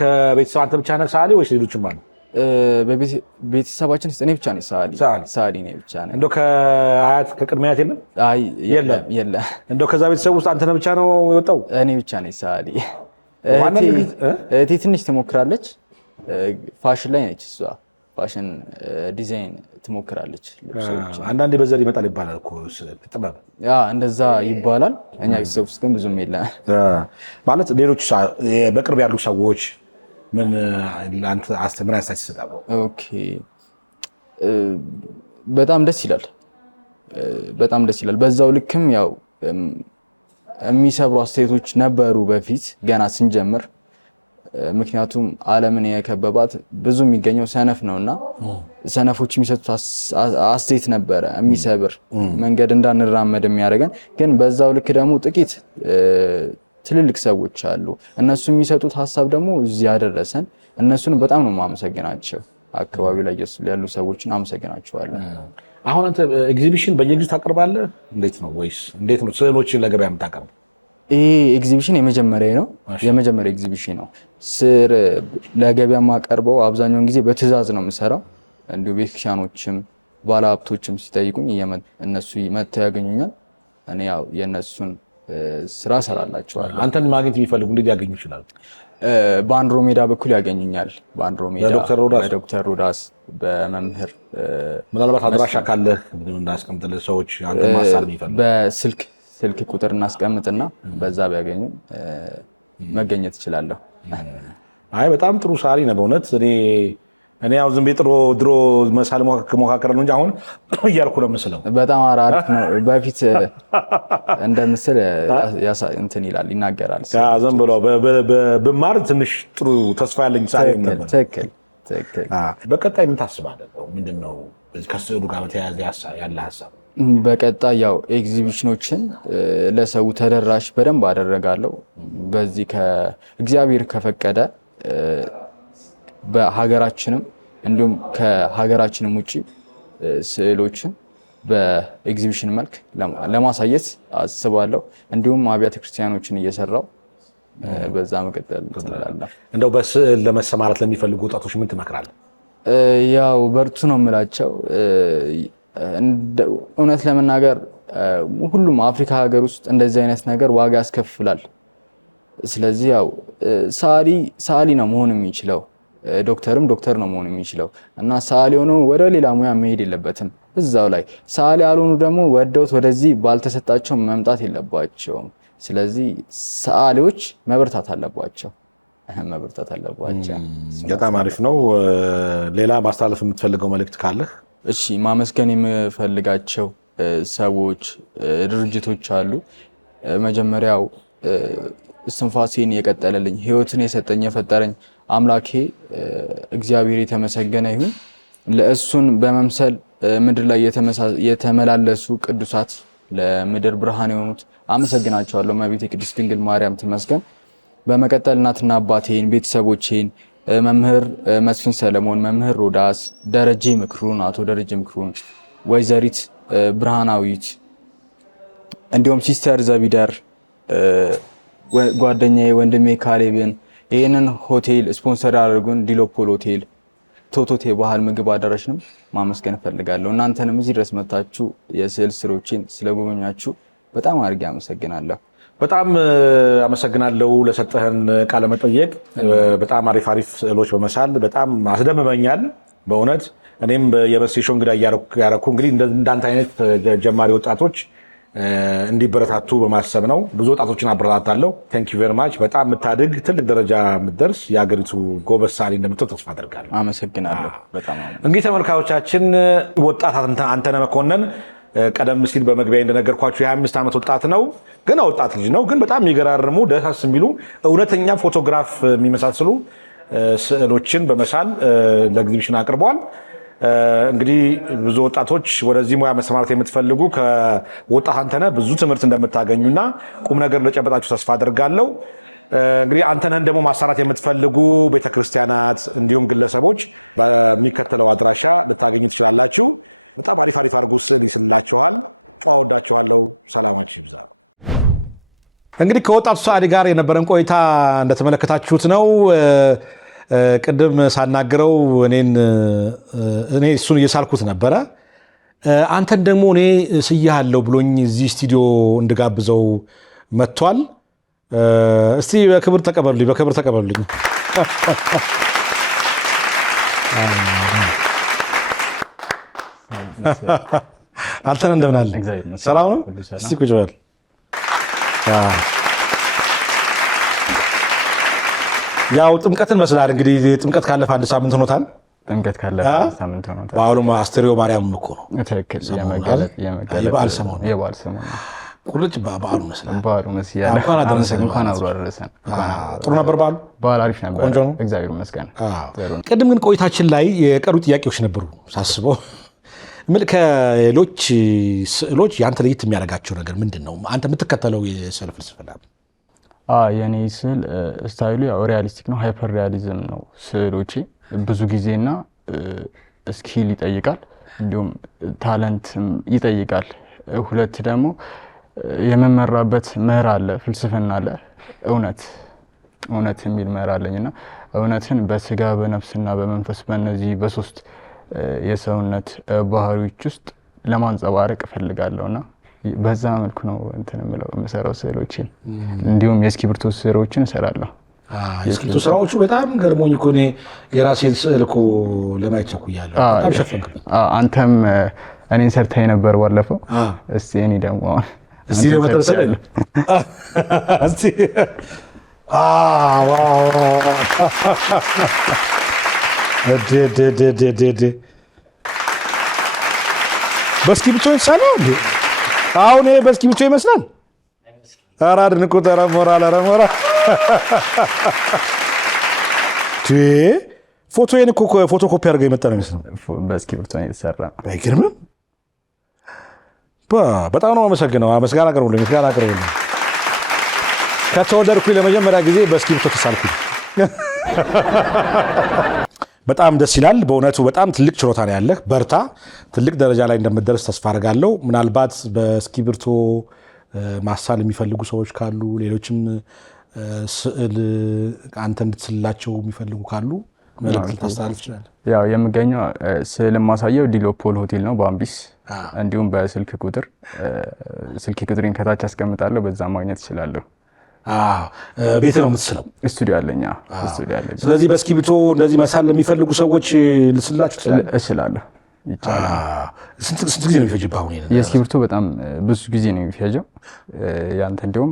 ከቤተሰብ አንተ ብቻ ነህ ሰዓሊ ወይስ ሌሎችም አሉ? ቤተሰባችን ውስጥ እኔ ብቻ ነኝ ሰዓሊ እኔ ብቻ ነኝ። እንደው ከአያት ከቅድመ አያት የለም? አይ የለም። እንደው ከዛ ቤተሰብ ውስጥ አንተ ብቻ ነው የወጣው? እኔ ብቻ ነኝ ሰዓሊ። እህቴ ትንሽ ትሞክራለች። ፋሽን ላይ ነች እሷ። ፋሽን ዲዛይን ትሞክራለች። አንዳንዴ በዘር ይመጣል ይባላል እኮ ጥበብ። እንደዛ ይባላል። እኛ ቤተሰብ ውስጥ ግን ብዙም የለም። ማለት ሌሎች በቅርብ ያሉ ሰዎች ምን አስተያየት ይሰጣሉ? በጣም ደስ ይላል። በዛው ልክም ያው የሚሰብሩ አስተያየቶች ነበሩ በፊት ገና ስንጀምር። ምክንያቱም ዓለምን የከበባት ብዙ የሚገኘው ሰነፍ ነውና ሰነፎች የሚሰጡት አስተያየት ነበረ የሚሰብር መንገድ እንዳንራመድ የሚያደርገን። ግን በዛው ልክ ደግሞ ጥቂት ትልልቅ ሰዎች አሉ። እነሱ የሚሰጡት ሀሳብ ደግሞ እዚህ ያደረሰን። እነሱን በጣም ነው የማመሰግናቸው። አካባቢው ላይ ያሉ ሰዎችን አመሰግናቸዋለሁ። አሁን አንተ ኤግዚቢሽን በየጊዜው ታቀርባለህ? እንዴት ነው ስዕሎችን ለገበያ የምታቀርበው? ይሄ ኤግዚቢሽን የመጀመሪያ ኤግዚቢሽን ነው። ስር ለገበያ የማቀርበው አብዛኛውን ጊዜ በትዕዛዝ ነው የምሰራው። እንዲሁ ቤተክርስቲያኖችም ባለሀብቶችም ሲጠይቁኝ እነሱ መጥተው ያገኙኛል። እኔ ያው የእነሱን ስራ እሰራላቸዋለሁ። አንተን ማግኘት የሚፈልጉ እንዴት ያገኙ ይችላሉ? በአንድሮሜዳ በኩል ያገኙኛል። በዶክተር ሮዳስ በመምህር ምናልባት አድራሻ ካለህ እንዳስቀምጥልህ ሰዎች አንተን ማሳል የሚፈልጉ በስልክ ቁጥር እናስቀምጥና በዛ ቢያገኙ መገኘት እችላለሁ። አይ በጣም ጥሩ ሰዓሊ ነው በእውነት። እኔ ያው ዝም ብዬ ድሮ መሳል ሞካከረ ነው እንጂ አሁን እያልኩ ነው የምስለው። በጣም አሪፍ ነው። በፊት እንደምስል እንትን ይላል ይናገራል። ዝም ብሎ ብማር ትንሽ ጥሩ ተስፋ ያለኝ ሰዓሊ ነበር። ትክክል። በቀጣይ ምን ታስባለህ? ምንድን ነው ከስዕሉ ጋር በተያያዘ ያለ ሀሳብ? በቀጣይ ያው ኤግዚቢሽኖችን ለሰው ተደራሽ በደንብ አደረጋለሁ። በዚህ ከእግዚአብሔር ከፈቀደ በሀገራችንም እንዲሁም ከሀገራችንም ውጭ ስዕሎችን በኤግዚቢሽን መልክ ለማሳየት አስባለሁ። እንዲሁም አብያተ ክርስቲያኖችን እየሰራው በዛ መቀጠል እላለሁ። እንደው በስዕል ለመሰማራት ለሚፈልጉ ወጣቶች ምን ትመክራለህ? ያው በርቱ ነው የምላቸው። እውነት ለመናገር ሁሉም አፍሪካ ሀገር ውስጥ እንደዚህ አይነት ነገር ዋጋ ያስከፍላል። ስለዚህ ያው ሰዓሊ ነው መሆን የሚችለው፣ ዶክተርም ዶክተር ነው መሆን የሚችለው እና ሰዓሊ ሆኖ ወደ ሌላ ሙያ መሄድ የለበትም። እዛው ላይ ሰዓሊ ያልሆኑ ደግሞ ወደውት ወደዚህ ባልተሰጣቸው መምጣት የለባቸውም። ስለዚህ ሰዓሊዎች መበርታት አለባቸው። መበርታት አለባቸው። በጣም አሪፍ ነው። ሌላ ማስተላለፍ የምትፈልገው መልእክት ካለህ? እሺ፣ ማመስገን የምፈልጋቸው ሰዎች፣ ድርጅቶች አሉ። መጀመሪያው እስትንፋሴን የቀጠለልኝ ህይወትን የሰጠኝ የፈጠረኝ አምላኬ እግዚአብሔር የተመሰገነ ይሁን። ለእሱን በመምሰል ምድር ላይ የተመላለሱ ቅዱሳት ለምድር ብርሃን የሆኑት አመሰግናቸዋለሁ። እመቤቴ ቅድስት ድንግል ማርያም ትመስገን። በመቀጠል እናትና አባቴን፣ ቤተሰቦቼን፣ መምህር መስፍን ሰለሞን፣ መምህር ሮዳስ፣ ደረጀ ምክሩን፣ አቶ ደረጀ ምክሩን፣ ወይዘሪት ብርሃናዊት እንዲሁም ሲስተር ዘቢደር፣ ጓደኛዬ ወንድሜ ካሌብን ይህንን ሆቴል ስፖንሰር ያደርጉን ዲሎፖል ሆቴል ቶቶቴ ባህል ምግብ አዳራሽንም ማመስገን እፈልጋለሁ። እናንተንም እዚህ ድረስ መታችሁ የስዕል ስሮችን ስለጎበኛችሁ በጣም አድርጌ አመሰግናለሁ። በጣም አመሰግናለሁ ለሰጠህን ቃለ መጠየቅ። በጣም አሪፍ ስዕሎች በመሳል በጣም አስደምመኛል በእውነት። እኔም የመሴሾ እንግዳ ያረኩ እንግዲህ እንዳንተ አይነት ጀማሪ ወጣቶች እንዲበረታቱ በማሰብ ነው። ብዙ ወጣቶችን አበረታታለሁ። ቴንክ ዩ ቬሪ ማች። በጣም የምታድግ ትልቅ ደረጃ የምትደርስ የሀገሪቱ ጎበዝ ሰዓሊ እንደምትሆን ተስፋ አደርጋለሁ። አመሰግናለሁ በጣም። እንግዲህ ተመልካዮቻችን ወጣት አንተነህ መኮንን ቀደም ሲል በመግቢያ እንደነገርኳችሁ የ25 ዓመት ወጣት ነው። ገና ወጣት ልጅ ነው፣ ግን በጣም የሚገራርሙ ደሳስ የሚሉ እውነተኛ ፎቶግራፍ የሚመሳስሉ ስዕሎችን በመሳል ለኤግዚቢሽን አቅርበዋል። እንግዲህ ብዙ ወጣቶች ወደዚህ ሙያ መሰማራት የምትፈልጉ ከወጣት አንተነህ ብዙ ትምህርት እንደምታገኙና ቁም ነገር እንደጨበጣችሁ ተስፋ አደርጋለሁ። እንግዲህ አንተነህን ደግሞ ማሰራት የምትፈልጉ ቤተክርስቲያናት እንዲሁም ግለሰቦች በሚከተለው አድራሻ ልታገኙ ትችላላችሁ። በጣም አሪፍ አድርጎ ስዕል ይስላችኋል። ወዳችኋለሁ። ሰላማችሁ ይብዛ። እንግዲህ ከወጣቱ ሰዓሊ ጋር የነበረን ቆይታ እንደተመለከታችሁት ነው። ቅድም ሳናግረው እኔ እሱን እየሳልኩት ነበረ። አንተን ደግሞ እኔ ስያለሁ ብሎኝ እዚህ ስቱዲዮ እንድጋብዘው መጥቷል። እስቲ በክብር ተቀበሉልኝ። አንተነህ እንደምን አለ? ሰላም ነው? እስቲ ቁጭ በል። ያው ጥምቀትን መስላል እንግዲህ። ጥምቀት ካለፈ አንድ ሳምንት ሆኖታል። በዓሉም አስተርእዮ ማርያም እኮ ነው። ትክክል። የበዓል ሰሞን ቁልጭ በዓሉ መስላል። እንኳን አብሮ አደረሰን። ጥሩ ነበር በዓሉ። በዓል አሪፍ ነበር። ቆንጆ ነው። እግዚአብሔር ይመስገን። ቅድም ግን ቆይታችን ላይ የቀሩ ጥያቄዎች ነበሩ ሳስበው። ከሌሎች ስዕሎች የአንተ ለየት የሚያደርጋቸው ነገር ምንድን ነው? አንተ የምትከተለው የስዕል ፍልስፍና? የኔ ስዕል ስታይሉ ያው ሪያሊስቲክ ነው፣ ሃይፐር ሪያሊዝም ነው። ስዕሎቼ ብዙ ጊዜና ስኪል ይጠይቃል፣ እንዲሁም ታለንት ይጠይቃል። ሁለት ደግሞ የመመራበት መር አለ፣ ፍልስፍና አለ፣ እውነት የሚል መር አለኝና እውነትን በስጋ በነፍስና በመንፈስ በእነዚህ በሶስት የሰውነት ባህሪዎች ውስጥ ለማንጸባረቅ እፈልጋለሁና በዛ መልኩ ነው የምሰራው ስዕሎችን። እንዲሁም የእስክሪብቶ ስራዎችን እሰራለሁ። የእስክሪብቶ ስራዎቹ በጣም ገርሞኝ እኮ እኔ የራሴን ስዕል እኮ ለማየት ቸኩያለሁ። በጣም ሸፈንክብኝ። አንተም እኔን ሰርተኸኝ ነበር ባለፈው። እስቲ እኔ ደግሞ እስቲ ለመተሰለ እስቲ በእስክሪብቶ የተሳለው እንዴ? አሁን በእስክሪብቶ ይመስላል። ኧረ አድንቁት! ኧረ ሞራል! ፎቶዬን እኮ ፎቶኮፒ አድርገው የመጣ ነው የሚመስለው። በእስክሪብቶ ነው የተሰራ። አይገርምም? በጣም ነው አመሰግነው። ምስጋና አቅርቡልኝ። ከተወለድኩኝ ለመጀመሪያ ጊዜ በእስክሪብቶ ተሳልኩኝ። በጣም ደስ ይላል በእውነቱ። በጣም ትልቅ ችሎታ ነው ያለህ። በርታ። ትልቅ ደረጃ ላይ እንደምትደርስ ተስፋ አደርጋለሁ። ምናልባት በእስክሪብቶ ማሳል የሚፈልጉ ሰዎች ካሉ፣ ሌሎችም ስዕል አንተ እንድትስላቸው የሚፈልጉ ካሉ መልዕክት ልታስተላልፍ ትችላለህ። ያው የምገኘው ስዕል የማሳየው ዲሎፖል ሆቴል ነው በአምቢስ። እንዲሁም በስልክ ቁጥሬን ከታች አስቀምጣለሁ፣ በዛ ማግኘት እችላለሁ። ቤት ነው የምትስለው? ስቱዲዮ አለኝ። ስለዚህ በእስክሪብቶ እንደዚህ መሳል ለሚፈልጉ ሰዎች ልስላችሁ እችላለሁ። ይቻላል። ስንት ጊዜ ነው የሚፈጅብህ? አሁን የእስክሪብቶ በጣም ብዙ ጊዜ ነው የሚፈጀው። ያንተ እንዲሁም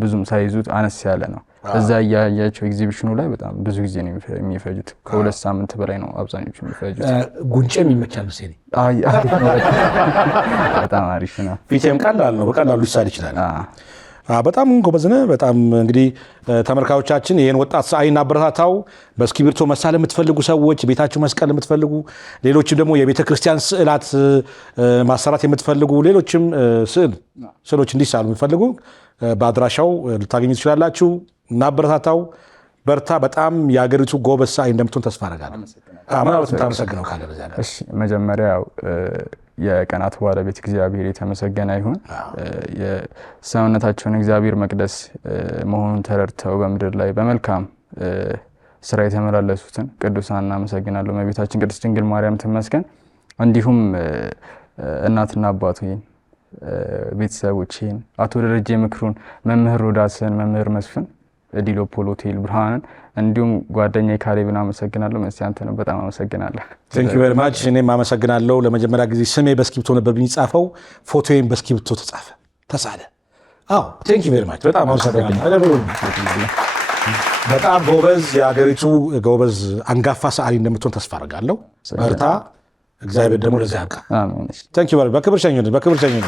ብዙም ሳይዙት አነስ ያለ ነው። እዛ ያያቸው ኤግዚቢሽኑ ላይ በጣም ብዙ ጊዜ ነው የሚፈጁት። ከ2 ሳምንት በላይ ነው አብዛኞቹ የሚፈጁት። ጉንጭም ይመቻል መሰለኝ። በጣም አሪፍ ነው። ፊቴም ቀላል ነው፣ በቀላሉ ሊሳል ይችላል። በጣም ጎበዝ ነህ። በጣም እንግዲህ ተመልካዮቻችን ይሄን ወጣት ሰዓሊን አበረታታው። በእስክሪብቶ መሳል የምትፈልጉ ሰዎች፣ ቤታችሁ መስቀል የምትፈልጉ፣ ሌሎችም ደግሞ የቤተ ክርስቲያን ስዕላት ማሰራት የምትፈልጉ፣ ሌሎችም ስዕሎች እንዲሳሉ የምትፈልጉ በአድራሻው ልታገኙ ትችላላችሁ። እናበረታታው። በርታ። በጣም የሀገሪቱ ጎበዝ ሰዓሊ እንደምትሆን ተስፋ አደርጋለሁ። ምናልባት የምታመሰግነው ካለ በዚያ ላይ። መጀመሪያ የቀናት ባለቤት እግዚአብሔር የተመሰገነ ይሁን። የሰውነታቸውን እግዚአብሔር መቅደስ መሆኑን ተረድተው በምድር ላይ በመልካም ስራ የተመላለሱትን ቅዱሳን እናመሰግናለሁ። እመቤታችን ቅድስት ድንግል ማርያም ትመስገን። እንዲሁም እናትና አባቴን፣ ቤተሰቦቼን፣ አቶ ደረጀ ምክሩን፣ መምህር ሮዳስን፣ መምህር መስፍን፣ ዲሎፖል ሆቴል ብርሃንን፣ እንዲሁም ጓደኛዬ ካሌብን አመሰግናለሁ። አንተንም በጣም አመሰግናለሁ። ቴንክ ዩ ቬሪ ማች። እኔም አመሰግናለሁ። ለመጀመሪያ ጊዜ ስሜ በእስክሪብቶ ነበር የሚጻፈው፣ ፎቶዬም በእስክሪብቶ ተጻፈ፣ ተሳለ። ቴንክ ዩ ቬሪ ማች። በጣም አመሰግናለሁ። በጣም ጎበዝ፣ የሀገሪቱ ጎበዝ አንጋፋ ሰዓሊ እንደምትሆን ተስፋ አደርጋለሁ። በርታ። እግዚአብሔር ደግሞ ለዚህ ያብቃ። አሜን። ቴንክ ዩ ቬሪ። በክብር ሸኙን፣ በክብር ሸኙን።